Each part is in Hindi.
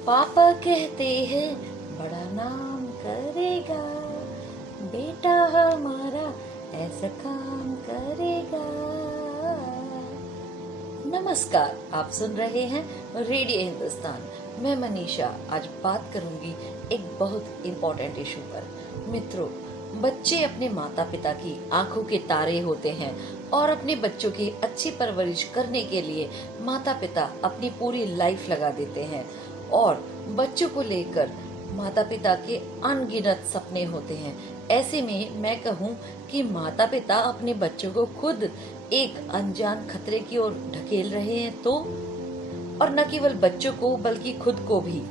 पापा कहते हैं बड़ा नाम करेगा, बेटा हमारा ऐसा काम करेगा। नमस्कार, आप सुन रहे हैं रेडियो हिंदुस्तान। मैं मनीषा आज बात करूंगी एक बहुत इम्पोर्टेंट इशू पर। मित्रों, बच्चे अपने माता पिता की आंखों के तारे होते हैं और अपने बच्चों की अच्छी परवरिश करने के लिए माता पिता अपनी पूरी लाइफ लगा देते हैं और बच्चों को लेकर माता पिता के अनगिनत सपने होते हैं। ऐसे में मैं कहूँ कि माता पिता अपने बच्चों को खुद एक अनजान खतरे की ओर ढकेल रहे हैं तो, और न केवल बच्चों को बल्कि खुद को भी।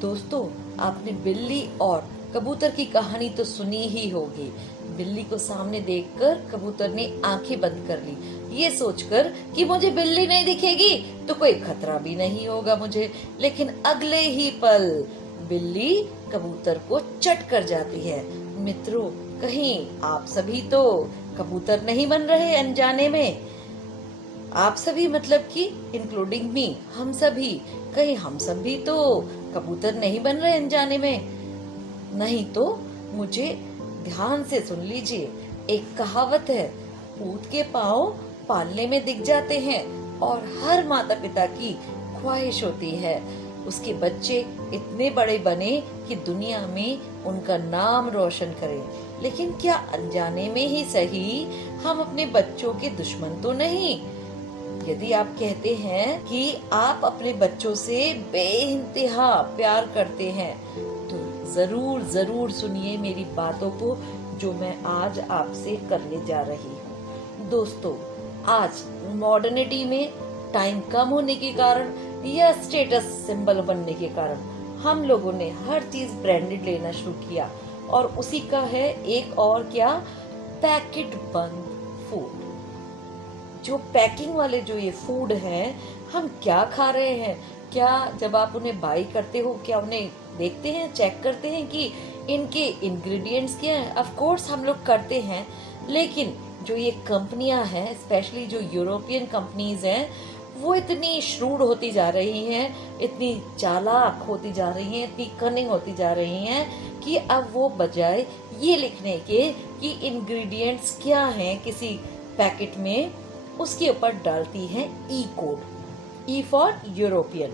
दोस्तों, आपने बिल्ली और कबूतर की कहानी तो सुनी ही होगी। बिल्ली को सामने देखकर कबूतर ने आंखें बंद कर ली, ये सोचकर कि मुझे बिल्ली नहीं दिखेगी तो कोई खतरा भी नहीं होगा मुझे। लेकिन अगले ही पल बिल्ली कबूतर को चट कर जाती है। मित्रों, कहीं आप सभी तो कबूतर नहीं बन रहे अनजाने में? आप सभी मतलब कि इंक्लूडिंग मी, हम सभी, कहीं हम सभी तो कबूतर नहीं बन रहे अनजाने में? नहीं तो मुझे ध्यान से सुन लीजिए। एक कहावत है, ऊंट के पांव पालने में दिख जाते हैं, और हर माता पिता की ख्वाहिश होती है उसके बच्चे इतने बड़े बने कि दुनिया में उनका नाम रोशन करें। लेकिन क्या अनजाने में ही सही हम अपने बच्चों के दुश्मन तो नहीं? यदि आप कहते हैं कि आप अपने बच्चों से बेइंतहा प्यार करते हैं तो जरूर जरूर सुनिए मेरी बातों को जो मैं आज आपसे करने जा रही हूँ। दोस्तों, आज मॉडर्निटी में टाइम कम होने के कारण या स्टेटस सिंबल बनने के कारण हम लोगों ने हर चीज ब्रांडेड लेना शुरू किया, और उसी का है एक और क्या, पैकेट बंद फूड। जो पैकिंग वाले जो ये फूड हैं, हम क्या खा रहे हैं? क्या जब आप उन्हें बाई करते हो, क्या उन्हें देखते हैं, चेक करते हैं कि इनके इंग्रेडिएंट्स क्या हैं? ऑफ कोर्स हम लोग करते हैं, लेकिन जो ये कंपनियां हैं, स्पेशली जो यूरोपियन कंपनीज हैं, वो इतनी श्रूड होती जा रही हैं, इतनी चालाक होती जा रही हैं, इतनी कनिंग होती जा रही हैं कि अब वो बजाय ये लिखने के कि इंग्रेडिएंट्स क्या हैं किसी पैकेट में, उसके ऊपर डालती हैं E code. E for European,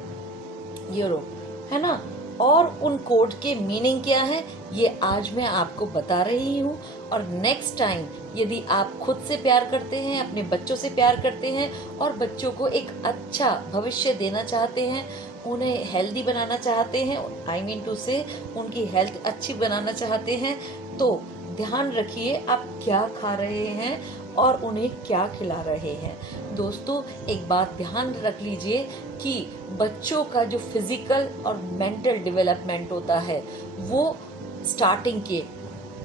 Europe, है ना? और उन कोड के मीनिंग क्या है ये आज मैं आपको बता रही हूँ। और नेक्स्ट टाइम यदि आप खुद से प्यार करते हैं, अपने बच्चों से प्यार करते हैं और बच्चों को एक अच्छा भविष्य देना चाहते हैं, उन्हें हेल्दी बनाना चाहते हैं, आई मीन टू से उनकी हेल्थ अच्छी बनाना चाहते हैं, तो ध्यान रखिए आप क्या खा रहे हैं और उन्हें क्या खिला रहे हैं। दोस्तों, एक बात ध्यान रख लीजिए कि बच्चों का जो फिजिकल और मेंटल डेवलपमेंट होता है वो स्टार्टिंग के,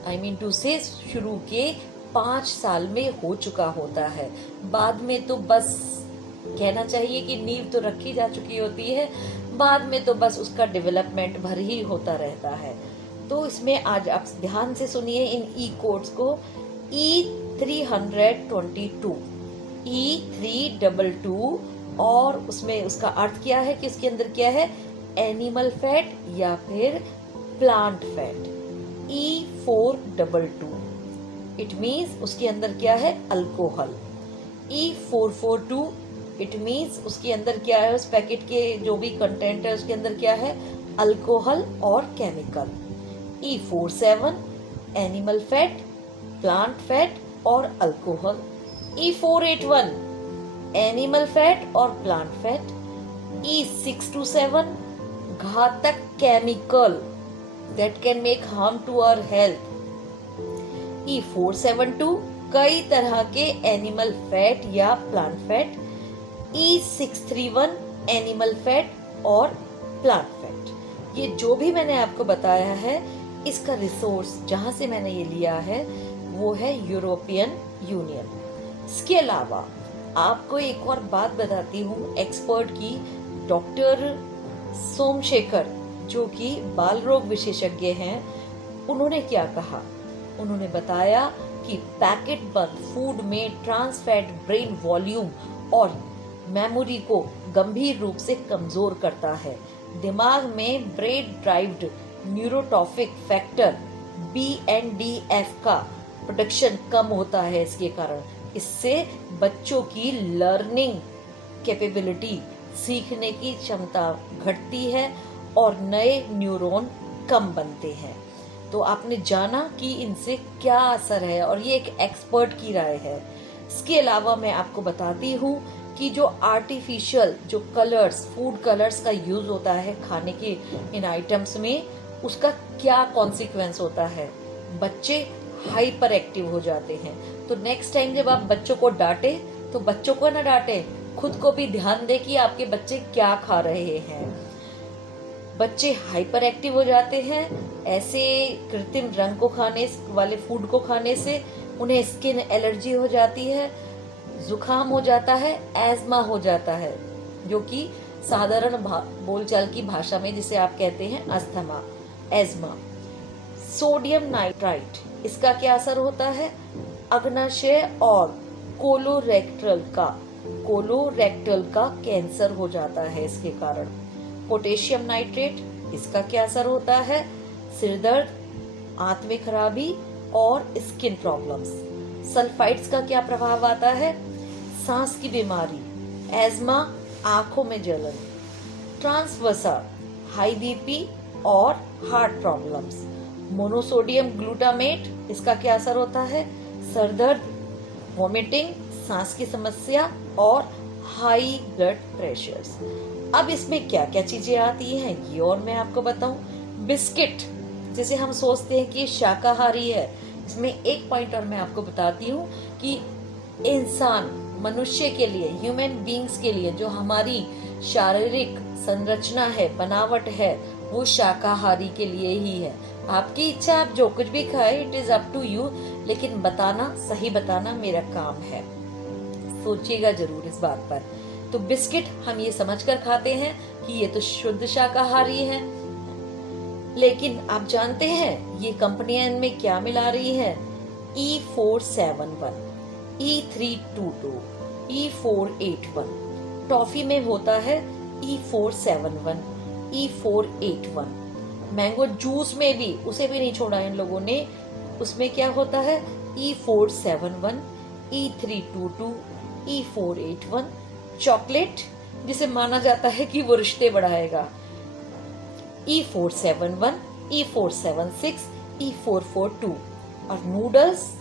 आई मीन टू से शुरू के 5 साल में हो चुका होता है। बाद में तो बस कहना चाहिए कि नींव तो रखी जा चुकी होती है, बाद में तो बस उसका डेवलपमेंट भर ही होता रहता है। तो इसमें आज आप ध्यान से सुनिए इन ई कोड्स को। E322, E322, और उसमें उसका अर्थ क्या है कि उसके अंदर क्या है, एनिमल फैट या फिर plant fat. E422, it means उसके अंदर क्या है, अल्कोहल। E442, इट मीन्स उसके अंदर क्या है, उस पैकेट के जो भी कंटेंट है उसके अंदर क्या है, अल्कोहल और chemical. E47, animal fat, plant fat और अल्कोहल। E481, एनिमल फैट और प्लांट फैट। E627, घातक chemical that can make harm to our health। E472, कई तरह के एनिमल फैट या plant fat. E631, animal fat और प्लांट फैट। ये जो भी मैंने आपको बताया है, इसका रिसोर्स जहां से मैंने ये लिया है वो है यूरोपियन यूनियन। इसके अलावा आपको एक और बात बताती हूँ एक्सपर्ट की, डॉक्टर सोमशेखर जो कि बाल रोग विशेषज्ञ हैं, उन्होंने क्या कहा? उन्होंने बताया कि पैकेट बंद फूड में ट्रांस फैट ब्रेन वॉल्यूम और मेमोरी को गंभीर रूप से कमजोर करता है। दिमाग में brain derived neurotrophic factor BNDF का प्रोडक्शन कम होता है। इसके कारण इससे बच्चों की लर्निंग कैपेबिलिटी, सीखने की क्षमता घटती है और नए न्यूरॉन कम बनते हैं। तो आपने जाना कि इनसे क्या असर है और ये एक एक्सपर्ट की राय है। इसके अलावा मैं आपको बताती हूँ कि जो आर्टिफिशियल जो कलर्स, फूड कलर्स का यूज होता है खाने के इन आइटम्स में, उसका क्या कॉन्सिक्वेंस होता है। बच्चे हाइपर एक्टिव हो जाते हैं। तो नेक्स्ट टाइम जब आप बच्चों को डांटे तो बच्चों को ना डांटे, खुद को भी ध्यान दे कि आपके बच्चे क्या खा रहे हैं। बच्चे हाइपर एक्टिव हो जाते हैं ऐसे कृत्रिम रंग को खाने वाले फूड को खाने से। उन्हें स्किन एलर्जी हो जाती है, जुकाम हो जाता है, एज्मा हो जाता है, जो कि साधारण बोलचाल की भाषा में जिसे आप कहते हैं अस्थमा, एज्मा। सोडियम नाइट्राइट, इसका क्या असर होता है। अग्नाशय और कोलोरेक्टल का कैंसर हो जाता है इसके कारण। पोटेशियम नाइट्रेट, इसका क्या असर होता है। सिरदर्द, आंत में खराबी और स्किन प्रॉब्लम्स। सल्फाइड्स का क्या प्रभाव आता है। सांस की बीमारी, एज्मा, आंखों में जलन। ट्रांसवर्सा, हाई बीपी और हार्ट प्रॉब्लम्स। मोनोसोडियम ग्लूटामेट, इसका क्या असर होता है। सरदर्द, वोमिटिंग, सांस की समस्या और हाई ब्लड प्रेशर्स। अब इसमें क्या क्या चीजें आती हैं ये और मैं आपको बताऊं। बिस्किट, जिसे हम सोचते हैं कि शाकाहारी है, इसमें एक पॉइंट और मैं आपको बताती हूँ कि इंसान, मनुष्य के लिए, ह्यूमन बींग्स के लिए जो हमारी शारीरिक संरचना है, बनावट है, वो शाकाहारी के लिए ही है। आपकी इच्छा, आप जो कुछ भी खाए, it is up to you, लेकिन बताना, सही बताना मेरा काम है। सोचिएगा जरूर इस बात पर। तो बिस्किट हम ये समझकर खाते हैं कि ये तो शुद्ध शाकाहारी है, लेकिन आप जानते हैं ये कंपनियां इनमें क्या मिला रही है। E471, E322, E481। टॉफी में होता है E471, E481। मैंगो जूस में भी, उसे भी नहीं छोड़ा इन लोगों ने, उसमें क्या होता है E471, E322, E481। चॉकलेट, जिसे माना जाता है कि वो रिश्ते बढ़ाएगा, E471, E476, E442। और नूडल्स,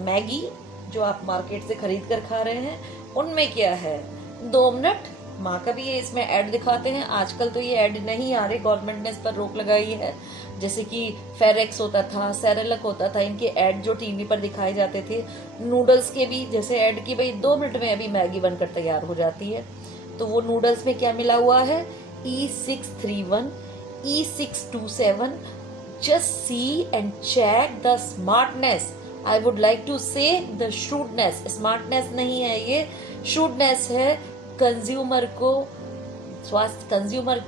मैगी जो आप मार्केट से खरीद कर खा रहे हैं, उनमें क्या है 2 मिनट। माँ का भी ये इसमें ऐड दिखाते हैं। आजकल तो ये ऐड नहीं आ रहे, गवर्नमेंट ने इस पर रोक लगाई है। जैसे कि फेरेक्स होता था, सेरेलक होता था, इनके ऐड जो टीवी पर दिखाए जाते थे। नूडल्स के भी जैसे ऐड की, भाई 2 मिनट में अभी मैगी बनकर तैयार हो जाती है। तो वो नूडल्स में क्या मिला हुआ है, E631, E627। Just see and check the smartness. I would like to say the shrewdness. Smartness नहीं है ये, shrewdness है। कंज्यूमर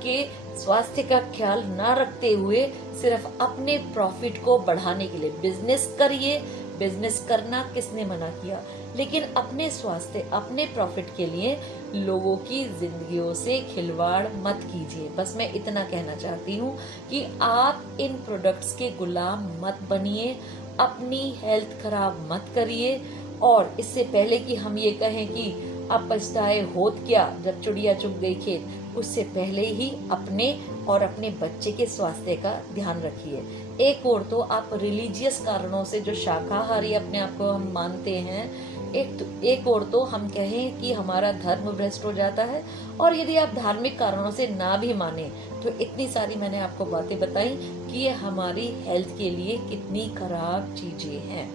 के स्वास्थ्य का ख्याल ना रखते हुए सिर्फ अपने प्रॉफिट को बढ़ाने के लिए बिजनेस करिए। बिजनेस करना किसने मना किया, लेकिन अपने स्वास्थ्य, अपने प्रॉफिट के लिए लोगों की जिंदगियों से खिलवाड़ मत कीजिए। बस मैं इतना कहना चाहती हूँ कि आप इन प्रोडक्ट्स के गुलाम मत बनिए, अपनी हेल्थ खराब मत करिए। और इससे पहले कि हम ये कहें कि अब पछताए होत क्या जब चिड़िया चुग गई खेत, उससे पहले ही अपने और अपने बच्चे के स्वास्थ्य का ध्यान रखिए। एक और तो आप रिलीजियस कारणों से जो शाकाहारी अपने आप को हम मानते हैं, एक और तो हम कहें कि हमारा धर्म भ्रष्ट हो जाता है। और यदि आप धार्मिक कारणों से ना भी माने, तो इतनी सारी मैंने आपको बातें बताई कि ये हमारी हेल्थ के लिए कितनी खराब चीजें हैं।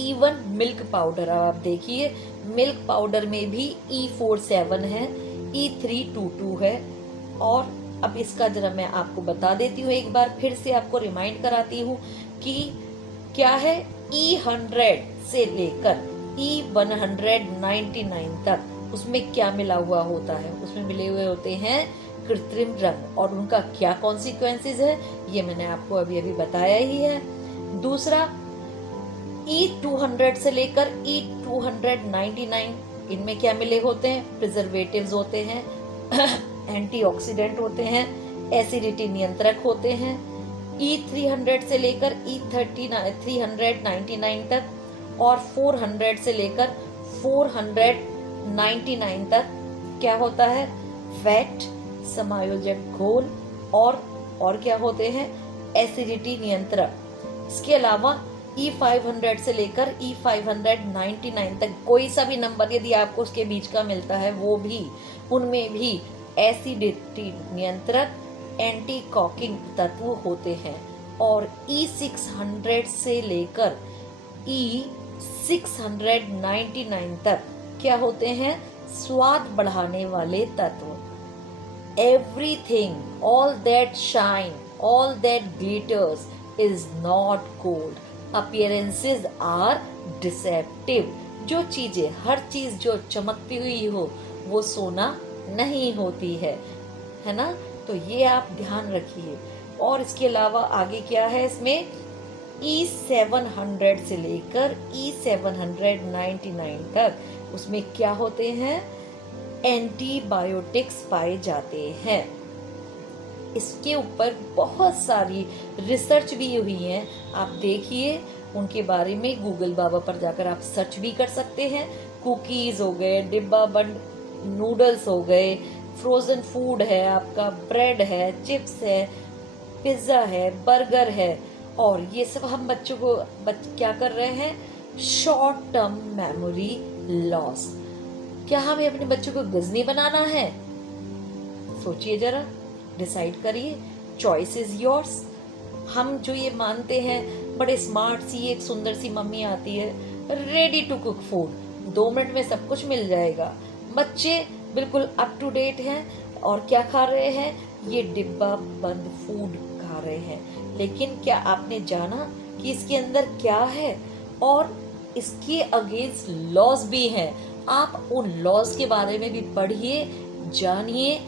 इवन मिल्क पाउडर, अब आप देखिए मिल्क पाउडर में भी E47 है, E322 है। और अब इसका जरा मैं आपको बता देती हूँ, एक बार फिर से आपको रिमाइंड कराती हूँ कि क्या है। E100 से लेकर E199 तक उसमें क्या मिला हुआ होता है, उसमें मिले हुए होते हैं कृत्रिम रंग, और उनका क्या कॉन्सिक्वेंसेस है ये मैंने आपको अभी अभी बताया ही है। दूसरा, E200 से लेकर E299 इनमें क्या मिले होते हैं, प्रिजर्वेटिव्स होते हैं, एंटीऑक्सीडेंट होते हैं, एसिडिटी नियंत्रक होते हैं। E300 से लेकर E399 तक और 400 से लेकर 499 तक क्या होता है, फैट, समायोजक घोल और क्या होते हैं, एसिडिटी नियंत्रक। इसके अलावा E500 से लेकर E599 तक कोई सा भी नंबर यदि आपको उसके बीच का मिलता है वो भी, उनमें भी एसिडिटी नियंत्रक, एंटी कॉकिंग तत्व होते हैं। और E600 से लेकर E699 तक क्या होते हैं, स्वाद बढ़ाने वाले तत्व। Everything, all that shine, all that glitters is not gold. Appearances are deceptive. जो चीजें, हर चीज जो चमकती हुई हो वो सोना नहीं होती है ना। तो ये आप ध्यान रखिए। और इसके अलावा आगे क्या है इसमें, E700 से लेकर E799 तक उसमें क्या होते हैं, एंटीबायोटिक्स पाए जाते हैं। इसके ऊपर बहुत सारी रिसर्च भी हुई है, आप देखिए उनके बारे में गूगल बाबा पर जाकर आप सर्च भी कर सकते हैं। कुकीज हो गए, डिब्बा बंद नूडल्स हो गए, फ्रोजन फूड है आपका, ब्रेड है, चिप्स है, पिज्जा है, बर्गर है, और ये सब हम बच्चों को क्या कर रहे हैं, शॉर्ट टर्म मेमोरी लॉस। क्या हमें अपने बच्चों को गजनी बनाना है? सोचिए जरा, डिसाइड करिए, चॉइस इज योर्स। हम जो ये मानते हैं बड़े स्मार्ट सी एक सुंदर सी मम्मी आती है, ready to cook food, 2 minute में सब कुछ मिल जाएगा। बच्चे बिल्कुल अप टू डेट हैं और क्या खा रहे हैं, ये डिब्बा बंद फूड खा रहे हैं। लेकिन क्या आपने जाना कि इसके अंदर क्या है, और इसके अगेंस्ट लॉज भी हैं। आप उन लॉज के बारे में भी पढ़िए, जानिए।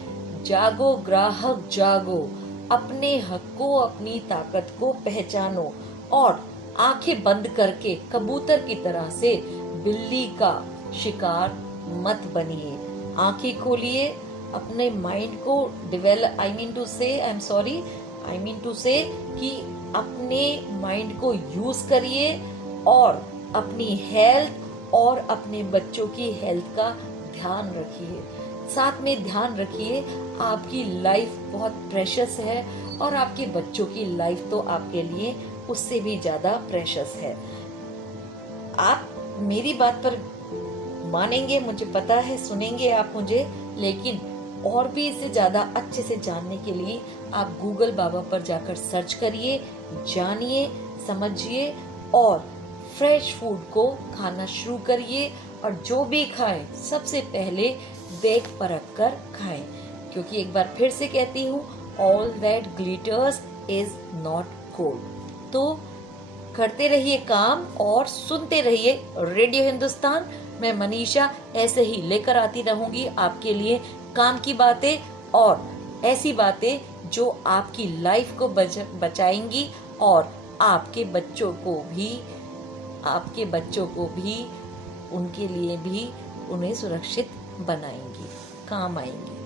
जागो ग्राहक जागो, अपने हक को, अपनी ताकत को पहचानो और आंखें बंद करके कबूतर की तरह से बिल्ली का शिकार मत बनिए। आंखें खोलिए, अपने माइंड को डेवलप, आई मीन टू से कि अपने माइंड को यूज करिए और अपनी हेल्थ और अपने बच्चों की हेल्थ का ध्यान रखिए। साथ में ध्यान रखिए, आपकी लाइफ बहुत प्रेशियस है और आपके बच्चों की लाइफ तो आपके लिए उससे भी ज्यादा प्रेशियस है। आप मेरी बात पर मानेंगे, मुझे पता है, सुनेंगे आप मुझे, लेकिन और भी इससे ज्यादा अच्छे से जानने के लिए आप गूगल बाबा पर जाकर सर्च करिए, जानिए, समझिए और फ्रेश फूड को खाना शुरू करिए। और जो भी खाएं सबसे पहले देख परख कर खाएं, क्योंकि एक बार फिर से कहती हूँ, all that glitters is not gold. तो करते रहिए काम और सुनते रहिए रेडियो हिंदुस्तान। मैं मनीषा ऐसे ही लेकर आती रहूंगी आपके लिए काम की बातें और ऐसी बातें जो आपकी लाइफ को बचाएंगी और आपके बच्चों को भी उनके लिए भी उन्हें सुरक्षित बनाएंगी, काम आएंगी।